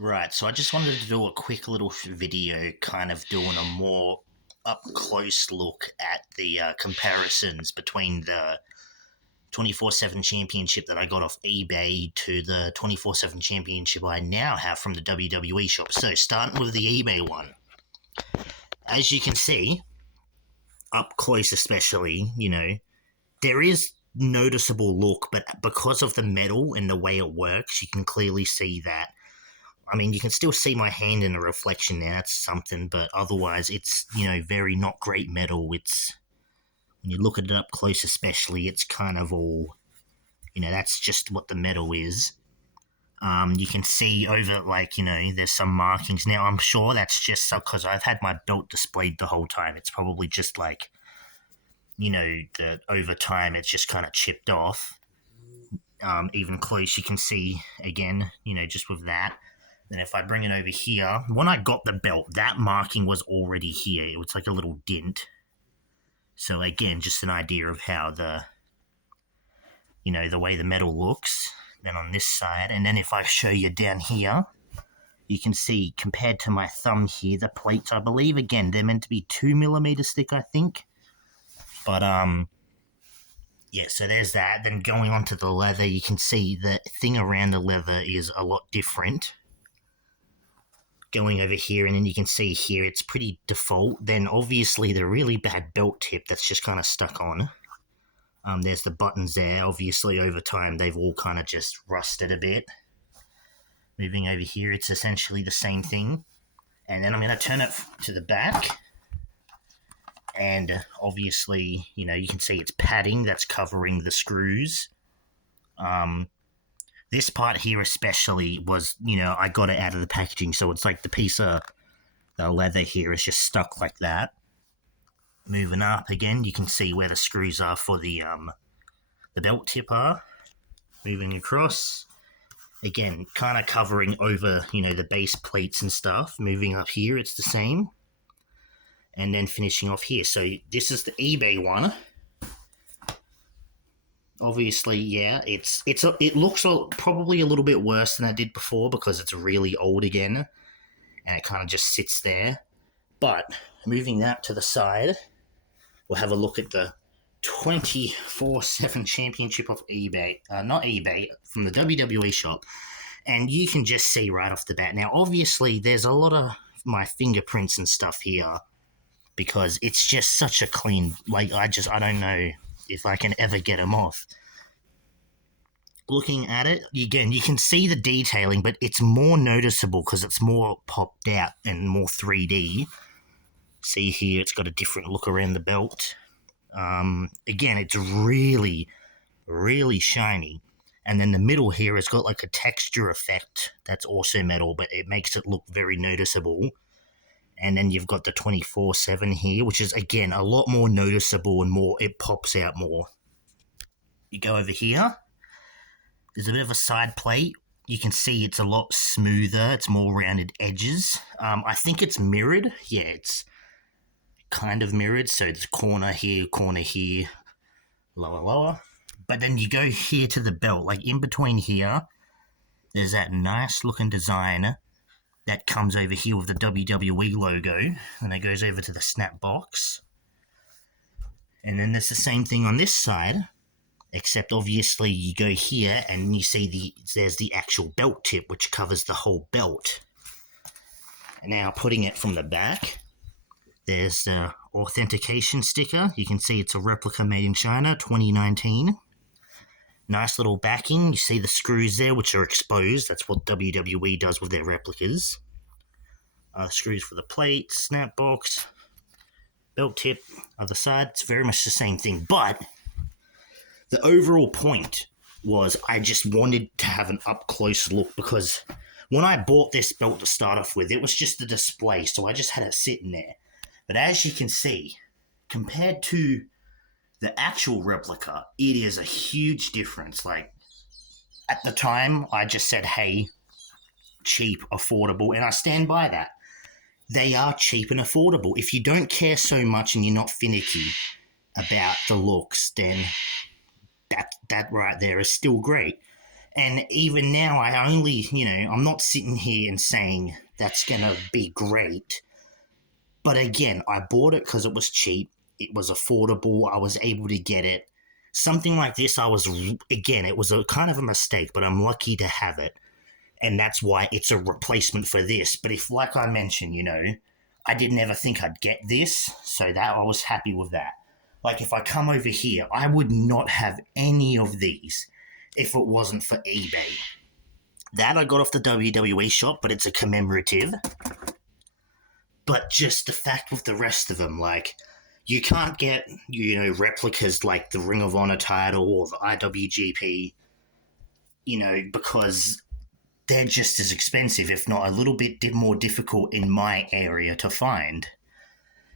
Right, so I just wanted to do a quick little video, kind of doing a more up close look at the comparisons between the 24/7 championship that I got off eBay to the 24/7 championship I now have from the WWE shop. So, starting with the eBay one, as you can see, up close especially, there is noticeable look, but because of the metal and the way it works, you can clearly see that. I mean, you can still see my hand in the reflection there. That's something, but otherwise, it's very not great metal. It's when you look at it up close, especially, it's kind of all that's just what the metal is. You can see over there's some markings. Now, I'm sure that's just because I've had my belt displayed the whole time. It's probably just like that over time it's just kind of chipped off. Even close, you can see again, just with that. Then if I bring it over here, when I got the belt, that marking was already here. It was like a little dent. So again, just an idea of how the way the metal looks. Then on this side, and then if I show you down here, you can see compared to my thumb here, the plates, I believe, again, they're meant to be 2mm thick, I think. But yeah, so there's that. Then going on to the leather, you can see the thing around the leather is a lot different. Going over here, and then you can see here it's pretty default. Then obviously the really bad belt tip that's just kind of stuck on. There's the buttons there. Obviously over time they've all kind of just rusted a bit. Moving over here, it's essentially the same thing. And then I'm going to turn it to the back. And obviously, you can see it's padding that's covering the screws. This part here especially was, I got it out of the packaging, so it's like the piece of the leather here is just stuck like that. Moving up again, you can see where the screws are for the belt tip are. Moving across, again, kind of covering over, the base plates and stuff. Moving up here, it's the same. And then finishing off here. So this is the eBay one. Obviously, yeah, it looks probably a little bit worse than it did before because it's really old again, and it kind of just sits there. But moving that to the side, we'll have a look at the 24/7 championship of eBay, not eBay, from the WWE shop, and you can just see right off the bat. Now, obviously, there's a lot of my fingerprints and stuff here because it's just such a clean. I don't know if I can ever get them off. Looking at it, again, you can see the detailing, but it's more noticeable because it's more popped out and more 3D. See here, it's got a different look around the belt. Again, it's really, really shiny. And then the middle here has got like a texture effect that's also metal, but it makes it look very noticeable. And then you've got the 24/7 here, which is, again, a lot more noticeable and it pops out more. You go over here, there's a bit of a side plate. You can see it's a lot smoother. It's more rounded edges. I think it's mirrored. Yeah, it's kind of mirrored. So it's corner here, lower, lower. But then you go here to the belt, like in between here, there's that nice looking design that comes over here with the WWE logo, and it goes over to the snap box. And then there's the same thing on this side, except obviously you go here and you see there's the actual belt tip, which covers the whole belt. And now putting it from the back, there's the authentication sticker. You can see it's a replica made in China, 2019. Nice little backing. You see the screws there, which are exposed. That's what WWE does with their replicas. Screws for the plate, snap box, belt tip, other side. It's very much the same thing. But the overall point was I just wanted to have an up-close look because when I bought this belt to start off with, it was just a display, so I just had it sitting there. But as you can see, compared to the actual replica, it is a huge difference. Like, at the time, I just said, hey, cheap, affordable, and I stand by that. They are cheap and affordable. If you don't care so much and you're not finicky about the looks, then that right there is still great. And even now, I'm not sitting here and saying that's going to be great. But again, I bought it because it was cheap. It was affordable. I was able to get it. Something like this, it was a kind of a mistake, but I'm lucky to have it. And that's why it's a replacement for this. But if, like I mentioned, I didn't ever think I'd get this. So that I was happy with that. Like if I come over here, I would not have any of these if it wasn't for eBay. That I got off the WWE shop, but it's a commemorative. But just the fact with the rest of them, like, you can't get, replicas like the Ring of Honor title or the IWGP, because they're just as expensive, if not a little bit more difficult in my area to find.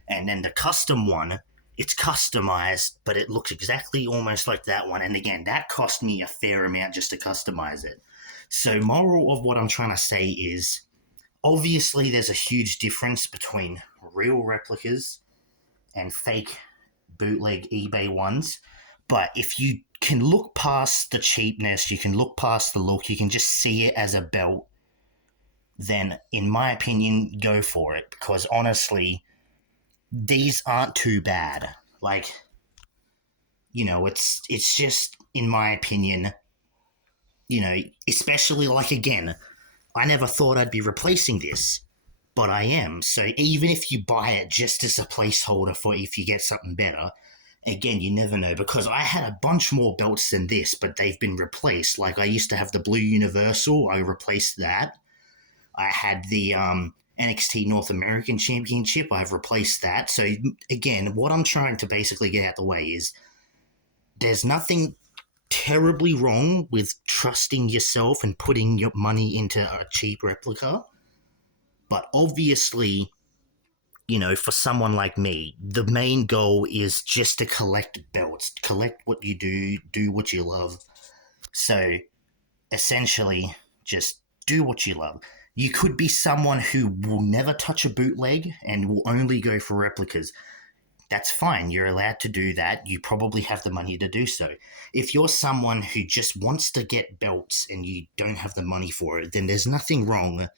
And then the custom one, it's customized, but it looks exactly almost like that one. And again, that cost me a fair amount just to customize it. So moral of what I'm trying to say is, obviously there's a huge difference between real replicas and fake bootleg eBay ones. But if you can look past the cheapness, you can look past the look, you can just see it as a belt, then in my opinion, go for it. Because honestly, these aren't too bad. Like, it's just, in my opinion, especially like, again, I never thought I'd be replacing this, but I am. So even if you buy it just as a placeholder for if you get something better, again, you never know, because I had a bunch more belts than this, but they've been replaced. Like I used to have the Blue Universal, I replaced that. I had the NXT North American Championship, I've replaced that. So again, what I'm trying to basically get out the way is there's nothing terribly wrong with trusting yourself and putting your money into a cheap replica. But obviously, for someone like me, the main goal is just to collect belts, collect what you do what you love. So essentially, just do what you love. You could be someone who will never touch a bootleg and will only go for replicas. That's fine. You're allowed to do that. You probably have the money to do so. If you're someone who just wants to get belts and you don't have the money for it, then there's nothing wrong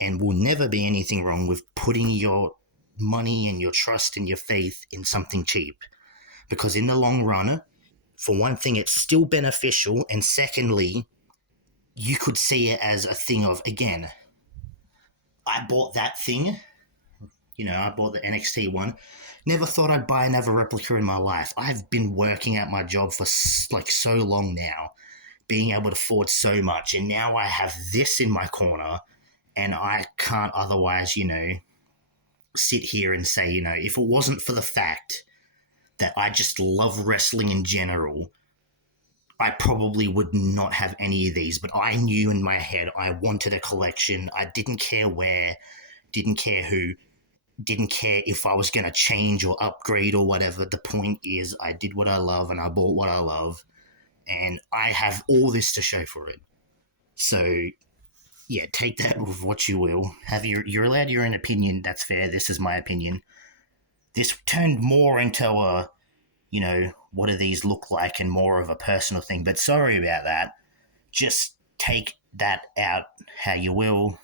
and will never be anything wrong with putting your money and your trust and your faith in something cheap. Because in the long run, for one thing, it's still beneficial. And secondly, you could see it as a thing of, again, I bought that thing. I bought the NXT one. Never thought I'd buy another replica in my life. I've been working at my job for so long now, being able to afford so much. And now I have this in my corner and I can't otherwise, sit here and say, if it wasn't for the fact that I just love wrestling in general, I probably would not have any of these. But I knew in my head I wanted a collection. I didn't care where, didn't care who, didn't care if I was going to change or upgrade or whatever. The point is I did what I love and I bought what I love. And I have all this to show for it. So, yeah, take that with what you will. You're allowed your own opinion. That's fair. This is my opinion. This turned more into a, what do these look like and more of a personal thing. But sorry about that. Just take that out how you will.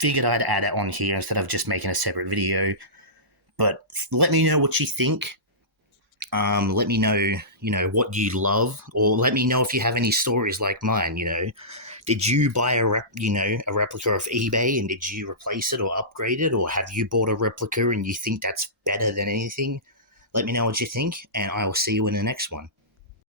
Figured I'd add it on here instead of just making a separate video. But let me know what you think. Let me know, what you love, or let me know if you have any stories like mine. Did you buy a replica of eBay and did you replace it or upgrade it, or have you bought a replica and you think that's better than anything? Let me know what you think, and I will see you in the next one.